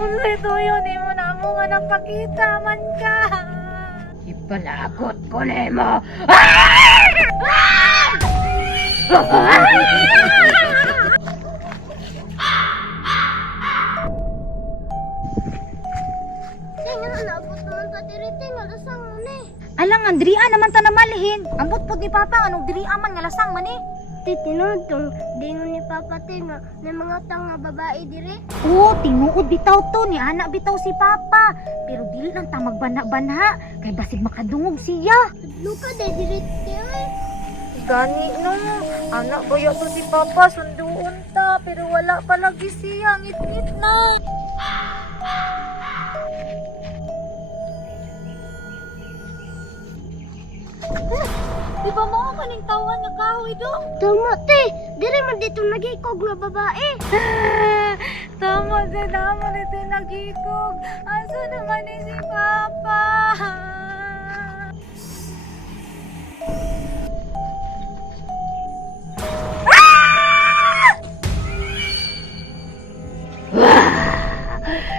Unsay tuyo ni mo na mo nga napakita man ka. Ipalagot ko nimo. Tingnan na abot naman ta diri nga lasang mo ni. Alang Andrea naman ta namalihin. Ambot pud ni Papa anong diri man nga lasang man eh. Tinudtong dingon ni Papa tinga na mga tanga babae dire. Oo, tinuod bitaw to ni anak bitaw si Papa. Pero dili lang ta magbanha-banha kay basig makadungog siya. Luka de dire ay. Gani no, anak baya to si Papa sunduon ta pero wala pa lagi siya ngit-ngit na. Di ba mo ako ning tawan nga kahoy dong? Tama te, dire man dito nagikog nga babae. Tama dito nagikog. Asa naman ni si Papa?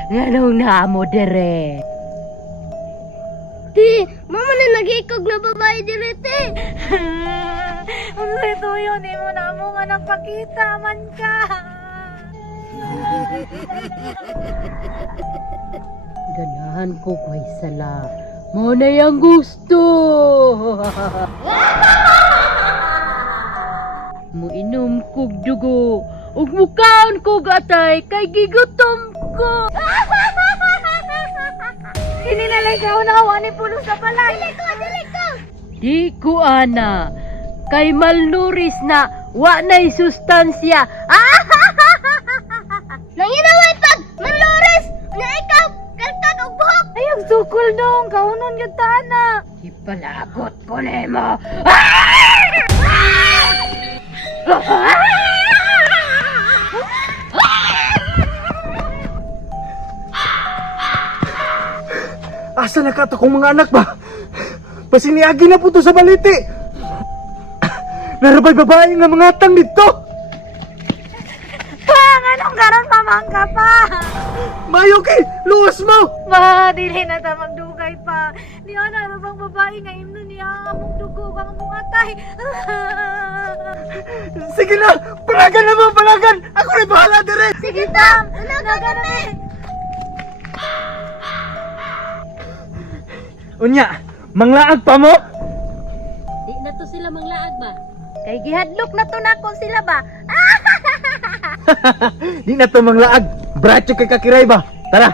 Nganong na mo dire? Ti, mama na nagikog nga babae dire te. Unsay tuyo ni mo na mo nga napakita man ka. Ganahan ko kay sala. Mo na yang gusto. Muinom kog dugo. Ug mukaon kog atay kay gigutom ko. Kini na lang ka unawa ni pulo sa balay. Dili ko. Di ko ana. Kay malnuris na wa na'y sustansya. Nanginaway pag manlores na ikaw kalkag og buhok. Ay, ang sukol dong. Kaunon yung tana. Ipalagot ko nimo. Asa na ka kong mga anak ba? Pasiniagi na po to sa baliti. Narabay babae nga mga atang dito. Pang, anong garon mamangka pa? Mayo kay, luwas mo. Ma, dili na ta magdugay pa. Di ana na bang babae nga imno niya ang among dugo kang among atay. Sige na, palagan na mo, palagan. Ako rin bahala dire. Sige, Tam. Nagano eh. Unya, manglaag pa mo? Di na to sila manglaag ba? Kay gihadlok na to na kung sila ba? Di na to manglaag. Bracho kay kakiray ba? Tara.